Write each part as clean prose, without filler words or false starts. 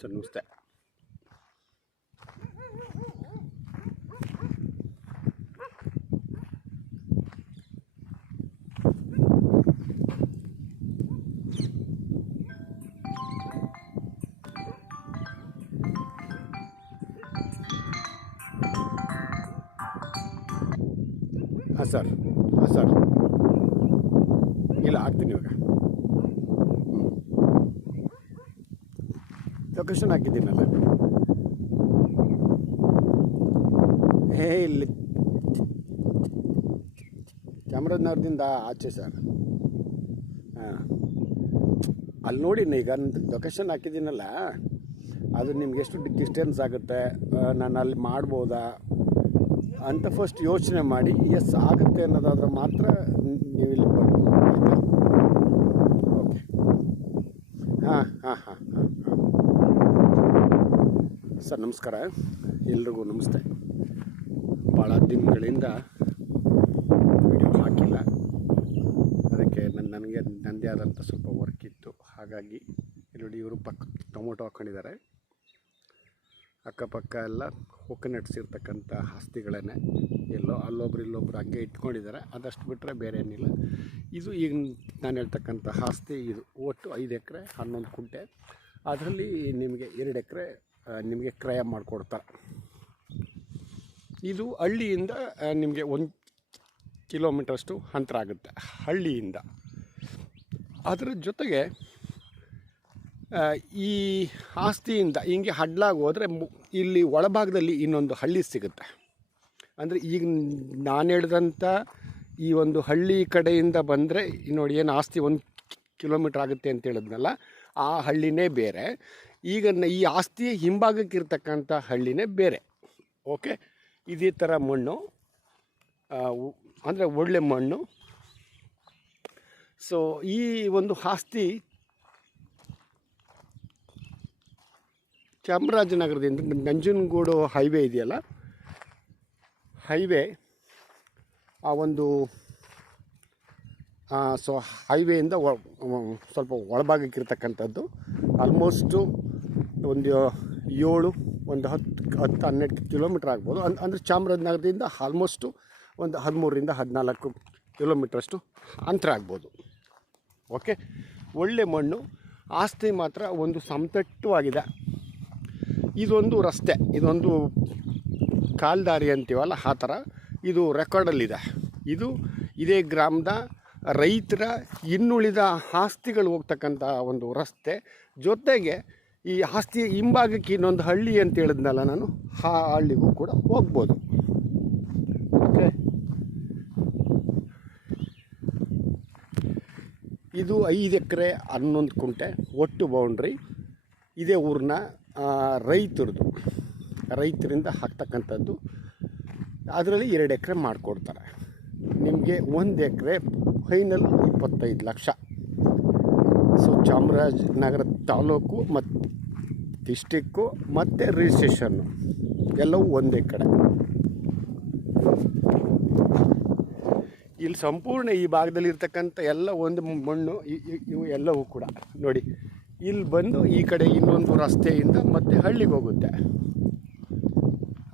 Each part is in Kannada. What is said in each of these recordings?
ಸರ್ ನಮಸ್ತೆ. ಹಾಂ ಸರ್ ಇಲ್ಲ ಆಗ್ತೀನಿ ಇವಾಗ. ಲೊಕೇಶನ್ ಹಾಕಿದ್ದೀನಲ್ಲ. ಇಲ್ಲಿ ಚಾಮರಾಜನಗರದಿಂದ ಆಚೆ ಸರ್. ಹಾಂ ಅಲ್ಲಿ ನೋಡಿ, ಈಗ ಲೊಕೇಶನ್ ಹಾಕಿದ್ದೀನಲ್ಲ, ಅದು ನಿಮ್ಗೆ ಎಷ್ಟು ಡಿಸ್ಟೆನ್ಸ್ ಆಗುತ್ತೆ, ನಾನು ಅಲ್ಲಿ ಮಾಡ್ಬೋದಾ ಅಂತ ಫಸ್ಟ್ ಯೋಚನೆ ಮಾಡಿ ಎಸ್ ಆಗುತ್ತೆ ಅನ್ನೋದಾದ್ರೆ ಮಾತ್ರ ನೀವು ಇಲ್ಲಿ ಬರ್ಬೋದು. ಆಯಿತಾ? ಓಕೆ. ಹಾಂ ಹಾಂ ಹಾಂ ಹಾಂ ಸರ್ ನಮಸ್ಕಾರ, ಎಲ್ರಿಗೂ ನಮಸ್ತೆ. ಭಾಳ ದಿನಗಳಿಂದ ವಿಡಿಯೋ ಹಾಕಿಲ್ಲ, ಅದಕ್ಕೆ ನನಗೆ ನನ್ನದೇ ಆದಂಥ ಸ್ವಲ್ಪ ವರ್ಕ್ ಇತ್ತು. ಹಾಗಾಗಿ ನೋಡಿ, ಇವರು ಟೊಮೊಟೊ ಹಾಕ್ಕೊಂಡಿದ್ದಾರೆ. ಅಕ್ಕಪಕ್ಕ ಎಲ್ಲ ಕೊಕೊನಟ್ಸ್ ಇರ್ತಕ್ಕಂಥ ಆಸ್ತಿಗಳೇ, ಎಲ್ಲೋ ಅಲ್ಲೊಬ್ರು ಇಲ್ಲೊಬ್ರು ಹಂಗೆ ಇಟ್ಕೊಂಡಿದ್ದಾರೆ. ಅದಷ್ಟು ಬಿಟ್ಟರೆ ಬೇರೆ ಏನಿಲ್ಲ. ಇದು ಈಗ ನಾನು ಹೇಳ್ತಕ್ಕಂಥ ಆಸ್ತಿ ಇದು ಒಟ್ಟು 5 ಎಕರೆ 11 ಕುಂಟೆ. ಅದರಲ್ಲಿ ನಿಮಗೆ 2 ಎಕರೆ ನಿಮಗೆ ಕ್ರಯ ಮಾಡಿಕೊಡ್ತಾರೆ. ಇದು ಹಳ್ಳಿಯಿಂದ ನಿಮಗೆ 1 ಕಿಲೋಮೀಟ್ರಷ್ಟು ಅಂತರ ಆಗುತ್ತೆ ಹಳ್ಳಿಯಿಂದ. ಅದರ ಜೊತೆಗೆ ಈ ಆಸ್ತಿಯಿಂದ ಹಿಂಗೆ ಹಡ್ಲಾಗಿ ಹೋದರೆ ಇಲ್ಲಿ ಒಳಭಾಗದಲ್ಲಿ ಇನ್ನೊಂದು ಹಳ್ಳಿ ಸಿಗುತ್ತೆ. ಅಂದರೆ ಈಗ ನಾನು ಹೇಳಿದಂಥ ಈ ಒಂದು ಹಳ್ಳಿ ಕಡೆಯಿಂದ ಬಂದರೆ ನೋಡಿ, ಏನು ಆಸ್ತಿ 1 ಕಿಲೋಮೀಟ್ರ್ ಆಗುತ್ತೆ ಅಂತ ಹೇಳಿದ್ನಲ್ಲ, ಆ ಹಳ್ಳಿನೇ ಬೇರೆ. ಈಗ ಈ ಆಸ್ತಿಯ ಹಿಂಭಾಗಕ್ಕಿರ್ತಕ್ಕಂಥ ಹಳ್ಳಿನೇ ಬೇರೆ. ಓಕೆ, ಇದೇ ಥರ ಮಣ್ಣು, ಅಂದರೆ ಒಳ್ಳೆ ಮಣ್ಣು. ಸೊ ಈ ಒಂದು ಆಸ್ತಿ ಚಾಮರಾಜನಗರದಿಂದ ನಂಜನಗೂಡು ಹೈವೇ ಇದೆಯಲ್ಲ, ಹೈವೇ ಆ ಒಂದು ಸೊ ಹೈವೇಯಿಂದ ಸ್ವಲ್ಪ ಒಳಭಾಗಕ್ಕಿರ್ತಕ್ಕಂಥದ್ದು. ಆಲ್ಮೋಸ್ಟು ಒಂದು 10-12 ಕಿಲೋಮೀಟ್ರ್ ಆಗ್ಬೋದು. ಅಂದರೆ ಚಾಮರಾಜನಗರದಿಂದ ಆಲ್ಮೋಸ್ಟು ಒಂದು 13-14 ಕಿಲೋಮೀಟ್ರಷ್ಟು ಅಂತರ ಆಗ್ಬೋದು. ಓಕೆ, ಒಳ್ಳೆ ಮಣ್ಣು. ಆಸ್ತಿ ಮಾತ್ರ ಒಂದು ಸಮತಟ್ಟವಾಗಿದೆ. ಇದೊಂದು ರಸ್ತೆ, ಇದೊಂದು ಕಾಲ್ದಾರಿ ಅಂತೀವಲ್ಲ, ಆ ಥರ ಇದು ರೆಕಾರ್ಡಲ್ಲಿದೆ. ಇದೇ ಗ್ರಾಮದ ರೈತರ ಇನ್ನುಳಿದ ಆಸ್ತಿಗಳು ಹೋಗ್ತಕ್ಕಂಥ ಒಂದು ರಸ್ತೆ. ಜೊತೆಗೆ ಈ ಆಸ್ತಿಯ ಹಿಂಭಾಗಕ್ಕೆ ಇನ್ನೊಂದು ಹಳ್ಳಿ ಅಂತ ಹೇಳಿದ್ನಲ್ಲ ನಾನು, ಆ ಹಳ್ಳಿಗೂ ಕೂಡ ಹೋಗ್ಬೋದು. ಓಕೆ, ಇದು 5 ಎಕರೆ 11 ಕುಂಟೆ ಒಟ್ಟು ಬೌಂಡ್ರಿ. ಇದೇ ಊರಿನ ರೈತರಿಂದ ಹಾಕ್ತಕ್ಕಂಥದ್ದು. ಅದರಲ್ಲಿ 2 ಎಕರೆ ಮಾಡಿಕೊಡ್ತಾರೆ ನಿಮಗೆ. 1 ಎಕರೆ ಫೈನಲ್ 25 ಲಕ್ಷ. ಸೊ ಚಾಮರಾಜನಗರ ತಾಲೂಕು ಮತ್ತು ಡಿಸ್ಟಿಕ್ಕು ಮತ್ತು ರಿಜಿಸ್ಟ್ರೇಷನ್ನು ಎಲ್ಲವೂ ಒಂದೇ ಕಡೆ. ಇಲ್ಲಿ ಸಂಪೂರ್ಣ ಈ ಭಾಗದಲ್ಲಿರ್ತಕ್ಕಂಥ ಎಲ್ಲ ಒಂದು ಮಣ್ಣು. ಇವು ಎಲ್ಲವೂ ಕೂಡ ನೋಡಿ, ಇಲ್ಲಿ ಬಂದು ಈ ಕಡೆ ಇನ್ನೊಂದು ರಸ್ತೆಯಿಂದ ಮತ್ತೆ ಹಳ್ಳಿಗೆ ಹೋಗುತ್ತೆ.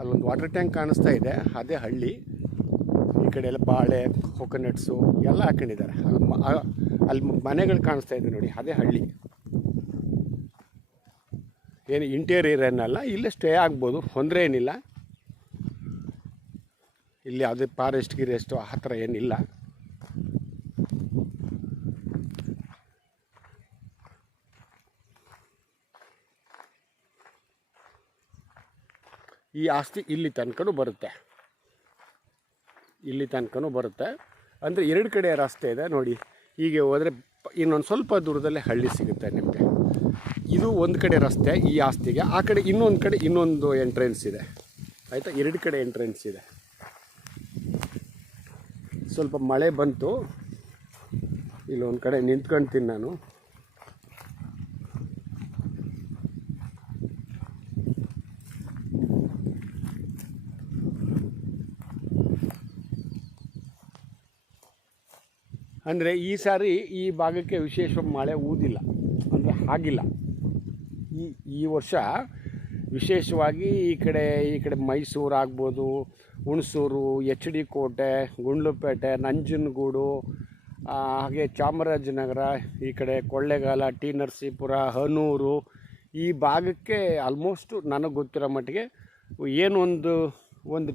ಅಲ್ಲೊಂದು ವಾಟರ್ ಟ್ಯಾಂಕ್ ಕಾಣಿಸ್ತಾ ಇದೆ, ಅದೇ ಹಳ್ಳಿ. ಈ ಕಡೆ ಎಲ್ಲ ಬಾಳೆ, ಕೊಕೊನಟ್ಸು ಎಲ್ಲ ಹಾಕೊಂಡಿದ್ದಾರೆ. ಅಲ್ಲಿ ಮನೆಗಳು ಕಾಣಿಸ್ತಾ ಇದೆ ನೋಡಿ, ಅದೇ ಹಳ್ಳಿ. ಏನು ಇಂಟೀರಿಯರ್ ಏನಲ್ಲ, ಇಲ್ಲೇ ಸ್ಟೇ ಆಗ್ಬೋದು, ತೊಂದರೆ ಏನಿಲ್ಲ. ಇಲ್ಲಿ ಯಾವುದೇ ಫಾರೆಸ್ಟ್ ಗಿರೆಸ್ಟು ಆ ಥರ ಏನಿಲ್ಲ. ಈ ಆಸ್ತಿ ಇಲ್ಲಿ ತನಕನೂ ಬರುತ್ತೆ, ಅಂದರೆ 2 ಕಡೆ ರಸ್ತೆ ಇದೆ ನೋಡಿ. ಹೀಗೆ ಹೋದರೆ ಇನ್ನೊಂದು ಸ್ವಲ್ಪ ದೂರದಲ್ಲೇ ಹಳ್ಳಿ ಸಿಗುತ್ತೆ ನಿಮಗೆ. ಇದು ಒಂದು ಕಡೆ ರಸ್ತೆ ಈ ಆಸ್ತಿಗೆ, ಆ ಕಡೆ ಇನ್ನೊಂದು ಕಡೆ ಇನ್ನೊಂದು ಎಂಟ್ರೆನ್ಸ್ ಇದೆ. ಆಯಿತಾ, 2 ಕಡೆ ಎಂಟ್ರೆನ್ಸ್ ಇದೆ. ಸ್ವಲ್ಪ ಮಳೆ ಬಂತು, ಇಲ್ಲೊಂದು ಕಡೆ ನಿಂತ್ಕೊಳ್ತೀನಿ ನಾನು. ಅಂದರೆ ಈ ಸಾರಿ ಈ ಭಾಗಕ್ಕೆ ವಿಶೇಷ ಮಳೆ ಊದಿಲ್ಲ, ಅಂದರೆ ಆಗಿಲ್ಲ. ಈ ವರ್ಷ ವಿಶೇಷವಾಗಿ ಈ ಕಡೆ ಮೈಸೂರು ಆಗ್ಬೋದು, ಹುಣಸೂರು, ಎಚ್ ಡಿ ಕೋಟೆ, ಗುಂಡ್ಲುಪೇಟೆ, ನಂಜನಗೂಡು, ಹಾಗೆ ಚಾಮರಾಜನಗರ, ಈ ಕಡೆ ಕೊಳ್ಳೇಗಾಲ, ಟಿ ನರಸೀಪುರ, ಹನೂರು, ಈ ಭಾಗಕ್ಕೆ ಆಲ್ಮೋಸ್ಟು ನನಗೆ ಗೊತ್ತಿರೋ ಮಟ್ಟಿಗೆ ಏನು ಒಂದು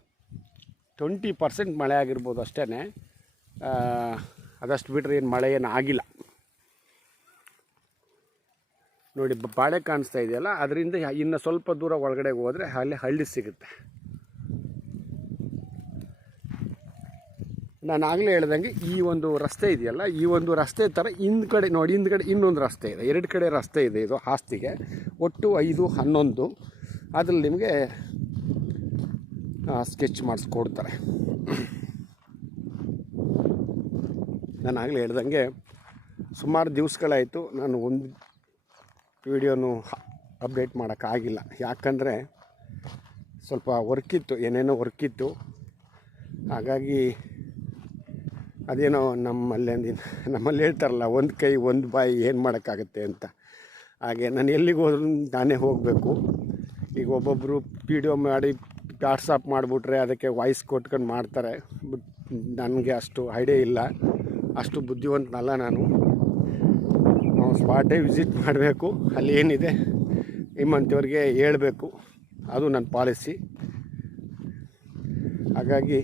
20% ಮಳೆ ಆಗಿರ್ಬೋದು ಅಷ್ಟೇ. ಅದಷ್ಟು ಬಿಟ್ಟರೆ ಏನು ಮಳೆ ಏನು ಆಗಿಲ್ಲ. ನೋಡಿ ಬಾಳೆ ಕಾಣಿಸ್ತಾ ಇದೆಯಲ್ಲ, ಅದರಿಂದ ಇನ್ನು ಸ್ವಲ್ಪ ದೂರ ಒಳಗಡೆ ಹೋದರೆ ಅಲ್ಲಿ ಹಳ್ಳಿ ಸಿಗುತ್ತೆ. ನಾನು ಆಗಲೇ ಹೇಳ್ದಂಗೆ ಈ ಒಂದು ರಸ್ತೆ ಇದೆಯಲ್ಲ, ಈ ಒಂದು ರಸ್ತೆ ಥರ ಹಿಂದ್ಗಡೆ ನೋಡಿ, ಹಿಂದ್ಗಡೆ ಇನ್ನೊಂದು ರಸ್ತೆ ಇದೆ, 2 ಕಡೆ ರಸ್ತೆ ಇದೆ. ಇದು ಆಸ್ತಿಗೆ ಒಟ್ಟು 5, 11 ಅದ್ರಲ್ಲಿ ನಿಮಗೆ ಸ್ಕೆಚ್ ಮಾಡಿಸ್ಕೊಡ್ತಾರೆ. ನಾನು ಆಗಲೇ ಹೇಳ್ದಂಗೆ ಸುಮಾರು ದಿವಸಗಳಾಯಿತು ನಾನು ಒಂದು ವಿಡಿಯೋನು ಅಪ್ಡೇಟ್ ಮಾಡೋಕ್ಕಾಗಿಲ್ಲ. ಯಾಕಂದರೆ ಸ್ವಲ್ಪ ವರ್ಕಿತ್ತು, ಏನೇನೋ ವರ್ಕಿತ್ತು. ಹಾಗಾಗಿ ಅದೇನೋ ನಮ್ಮಲ್ಲಿ ಹೇಳ್ತಾರಲ್ಲ, ಒಂದು ಕೈ ಒಂದು ಬಾಯಿ ಏನು ಮಾಡೋಕ್ಕಾಗುತ್ತೆ ಅಂತ. ಹಾಗೆ ನಾನು ಎಲ್ಲಿಗೆ ಹೋದ್ರೂ ನಾನೇ ಹೋಗಬೇಕು. ಈಗ ಒಬ್ಬೊಬ್ಬರು ವಿಡಿಯೋ ಮಾಡಿ ವಾಟ್ಸಪ್ ಮಾಡಿಬಿಟ್ರೆ ಅದಕ್ಕೆ ವಾಯ್ಸ್ ಕೊಟ್ಕೊಂಡು ಮಾಡ್ತಾರೆ. ಬಟ್ ನನಗೆ ಅಷ್ಟು ಐಡಿಯಾ ಇಲ್ಲ, ಅಷ್ಟು ಬುದ್ಧಿವಂತನಲ್ಲ ನಾನು. ನಾವು ಸ್ಪಾಟೇ ವಿಸಿಟ್ ಮಾಡಬೇಕು, ಅಲ್ಲಿ ಏನಿದೆ ನಿಮ್ಮಂಥವ್ರಿಗೆ ಹೇಳಬೇಕು, ಅದು ನನ್ನ ಪಾಲಿಸಿ. ಹಾಗಾಗಿ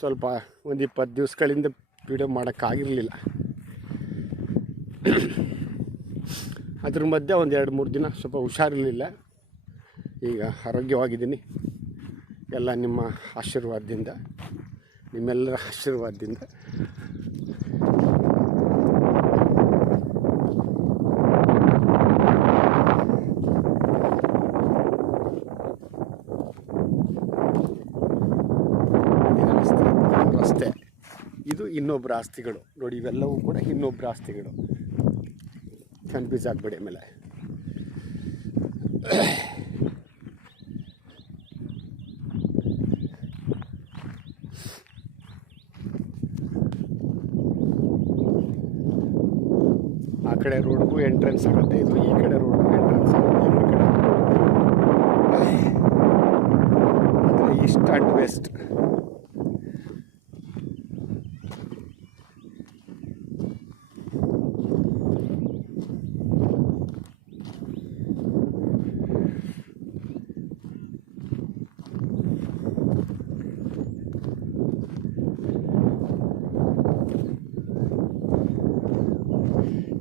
ಸ್ವಲ್ಪ ಒಂದು 20 ದಿವಸಗಳಿಂದ ವಿಡಿಯೋ ಮಾಡೋಕ್ಕಾಗಿರಲಿಲ್ಲ. ಅದ್ರ ಮಧ್ಯೆ ಒಂದು 2-3 ದಿನ ಸ್ವಲ್ಪ ಹುಷಾರಿರಲಿಲ್ಲ. ಈಗ ಆರೋಗ್ಯವಾಗಿದ್ದೀನಿ, ಎಲ್ಲ ನಿಮ್ಮ ಆಶೀರ್ವಾದದಿಂದ, ನಿಮ್ಮೆಲ್ಲರ ಆಶೀರ್ವಾದದಿಂದ. ರಸ್ತೆ ಇದು ಇನ್ನೊಬ್ಬರ ಆಸ್ತಿಗಳು ನೋಡಿ, ಇವೆಲ್ಲವೂ ಕೂಡ ಇನ್ನೊಬ್ಬರ ಆಸ್ತಿಗಳು. ಕನ್ಫ್ಯೂಸ್ ಆಗಬೇಡಿ. ಆಮೇಲೆ ಆ ಕಡೆ ರೋಡ್ಗೂ ಎಂಟ್ರೆನ್ಸ್ ಆಗುತ್ತೆ, ಇದು ಈ ಕಡೆ ರೋಡ್ಗೂ ಎಂಟ್ರೆನ್ಸ್ ಆಗುತ್ತೆ. 2 ಕಡೆ ಅಂದರೆ ಈಸ್ಟ್ ಆ್ಯಂಡ್ ವೆಸ್ಟ್.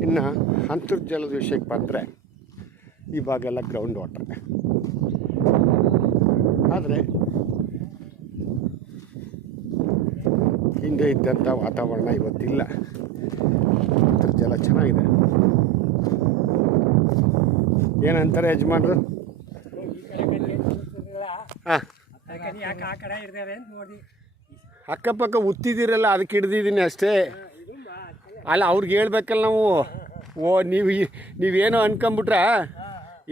ಇನ್ನು ಅಂತರ್ಜಲದ ವಿಷಯಕ್ಕೆ ಬಂದರೆ ಈ ಭಾಗ ಎಲ್ಲ ಗ್ರೌಂಡ್ ವಾಟರ್. ಆದರೆ ಹಿಂದೆ ಇದ್ದಂಥ ವಾತಾವರಣ ಇವತ್ತಿಲ್ಲ. ಅಂತರ್ಜಲ ಚೆನ್ನಾಗಿದೆ. ಏನಂತಾರೆ ಯಜಮಾನ್ರು? ಹಾಂ, ಅಕ್ಕಪಕ್ಕ ಉತ್ತಿದ್ದೀರಲ್ಲ, ಅದಕ್ಕೆ ಹಿಡ್ದಿದ್ದೀನಿ ಅಷ್ಟೇ. ಅಲ್ಲ, ಅವ್ರಿಗೆ ಹೇಳ್ಬೇಕಲ್ಲ ನಾವು. ನೀವೇನೋ ಅನ್ಕೊಂಬಿಟ್ರ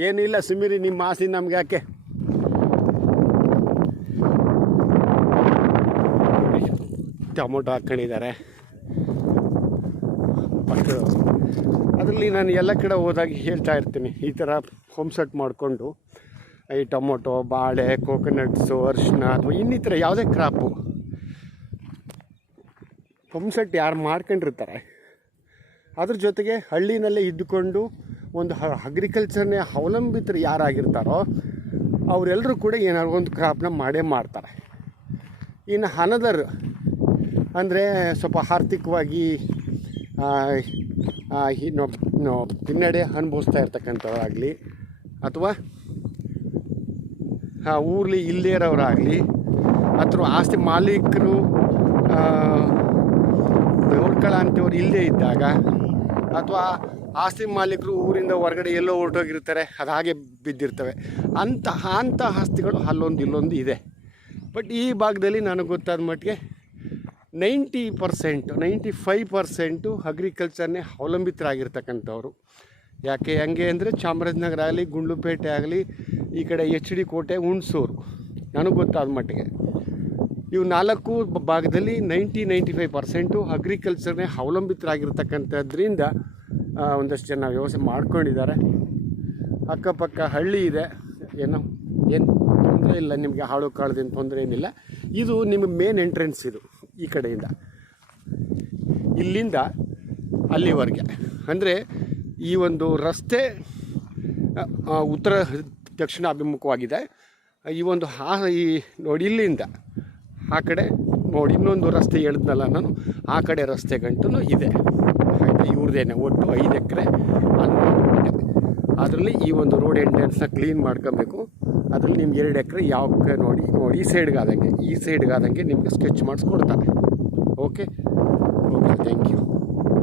ಏನಿಲ್ಲ, ಸುಮ್ಮೀರಿ, ನಿಮ್ಮ ಆಸೆ ನಮ್ಗೆ ಯಾಕೆ. ಟೊಮೊಟೊ ಹಾಕ್ಕೊಂಡಿದ್ದಾರೆ. ಬಟ್ ಅದರಲ್ಲಿ ನಾನು ಎಲ್ಲ ಕಡೆ ಹೋದಾಗ ಹೇಳ್ತಾ ಇರ್ತೀನಿ, ಈ ಥರ ಹೋಮ್ ಸೆಟ್ ಮಾಡಿಕೊಂಡು ಈ ಟೊಮೊಟೊ, ಬಾಳೆ, ಕೋಕೋನಟ್ಸು, ಅರಿಶಿನ ಅಥವಾ ಇನ್ನಿತರ ಯಾವುದೇ ಕ್ರಾಪು ಹೋಮ್ ಸೆಟ್ ಯಾರು ಮಾಡ್ಕೊಂಡಿರ್ತಾರೆ, ಅದ್ರ ಜೊತೆಗೆ ಹಳ್ಳಿನಲ್ಲೇ ಇದ್ದುಕೊಂಡು ಒಂದು ಅಗ್ರಿಕಲ್ಚರ್ನೇ ಅವಲಂಬಿತರು ಯಾರಾಗಿರ್ತಾರೋ ಅವರೆಲ್ಲರೂ ಕೂಡ ಏನಾದ್ರು ಒಂದು ಕ್ರಾಪ್ನ ಮಾಡೇ ಮಾಡ್ತಾರೆ. ಇನ್ನು ಅನದರ್ ಅಂದರೆ ಸ್ವಲ್ಪ ಆರ್ಥಿಕವಾಗಿ ಹಿನ್ನಡೆ ಅನುಭವಿಸ್ತಾ ಇರ್ತಕ್ಕಂಥವ್ರಾಗಲಿ, ಅಥವಾ ಊರ್ಲಿ ಇಲ್ಲದೇ ಇರೋರಾಗಲಿ, ಅಥವಾ ಆಸ್ತಿ ಮಾಲೀಕರು ನೋಡ್ಕೊಳ್ಳೋ ಅಂಥವ್ರು ಇಲ್ಲದೇ ಇದ್ದಾಗ, ಅಥವಾ ಆಸ್ತಿ ಮಾಲೀಕರು ಊರಿಂದ ಹೊರಗಡೆ ಎಲ್ಲೋ ಹೊರಟೋಗಿರ್ತಾರೆ, ಅದು ಹಾಗೆ ಬಿದ್ದಿರ್ತವೆ. ಅಂತಹ ಆಸ್ತಿಗಳು ಅಲ್ಲೊಂದು ಇಲ್ಲೊಂದು ಇದೆ. ಬಟ್ ಈ ಭಾಗದಲ್ಲಿ ನನಗೆ ಗೊತ್ತಾದ ಮಟ್ಟಿಗೆ 90%, 95% ಅಗ್ರಿಕಲ್ಚರ್ನೇ ಅವಲಂಬಿತರಾಗಿರ್ತಕ್ಕಂಥವ್ರು. ಯಾಕೆ ಹೆಂಗೆ ಅಂದರೆ ಚಾಮರಾಜನಗರ ಆಗಲಿ, ಗುಂಡ್ಲುಪೇಟೆ ಆಗಲಿ, ಈ ಕಡೆ ಎಚ್ ಡಿ ಕೋಟೆ, ಹುಣಸೂರು, ನನಗೆ ಗೊತ್ತಾದ ಮಟ್ಟಿಗೆ ಇವು 4 ಭಾಗದಲ್ಲಿ 90-95% ಅಗ್ರಿಕಲ್ಚರ್ನೇ ಅವಲಂಬಿತರಾಗಿರ್ತಕ್ಕಂಥದ್ರಿಂದ ಒಂದಷ್ಟು ಜನ ವ್ಯವಸ್ಥೆ ಮಾಡ್ಕೊಂಡಿದ್ದಾರೆ. ಅಕ್ಕಪಕ್ಕ ಹಳ್ಳಿ ಇದೆ, ಏನು ತೊಂದರೆ ಇಲ್ಲ ನಿಮಗೆ, ಹಾಳು ಕಾಳದಿಂದ ತೊಂದರೆ ಏನಿಲ್ಲ. ಇದು ನಿಮಗೆ ಮೇನ್ ಎಂಟ್ರೆನ್ಸ್, ಇದು ಈ ಕಡೆಯಿಂದ ಇಲ್ಲಿಂದ ಅಲ್ಲಿವರೆಗೆ. ಅಂದರೆ ಈ ಒಂದು ರಸ್ತೆ ಉತ್ತರ ದಕ್ಷಿಣ ಅಭಿಮುಖವಾಗಿದೆ. ಈ ಒಂದು ಈ ನೋಡಿ ಇಲ್ಲಿಂದ ಆ ಕಡೆ ನೋಡಿ ಇನ್ನೊಂದು ರಸ್ತೆ ಹೇಳಿದ್ನಲ್ಲ ನಾನು, ಆ ಕಡೆ ರಸ್ತೆ ಗಂಟು ಇದೆ ಆಯಿತಾ. ಇವ್ರದ್ದೇನೆ ಒಟ್ಟು 5 ಎಕರೆ 11 ಗುಂಟೆ. ಅದರಲ್ಲಿ ಈ ಒಂದು ರೋಡ್ ಎಂಟ್ರೆನ್ಸ್ನ ಕ್ಲೀನ್ ಮಾಡ್ಕೋಬೇಕು. ಅದರಲ್ಲಿ ನಿಮ್ಗೆ 2 ಎಕರೆ ಯಾವ ನೋಡಿ ಈ ಸೈಡ್ಗಾದಂಗೆ ನಿಮಗೆ ಸ್ಕೆಚ್ ಮಾಡಿಸ್ಕೊಡ್ತಾರೆ. Okay thank you.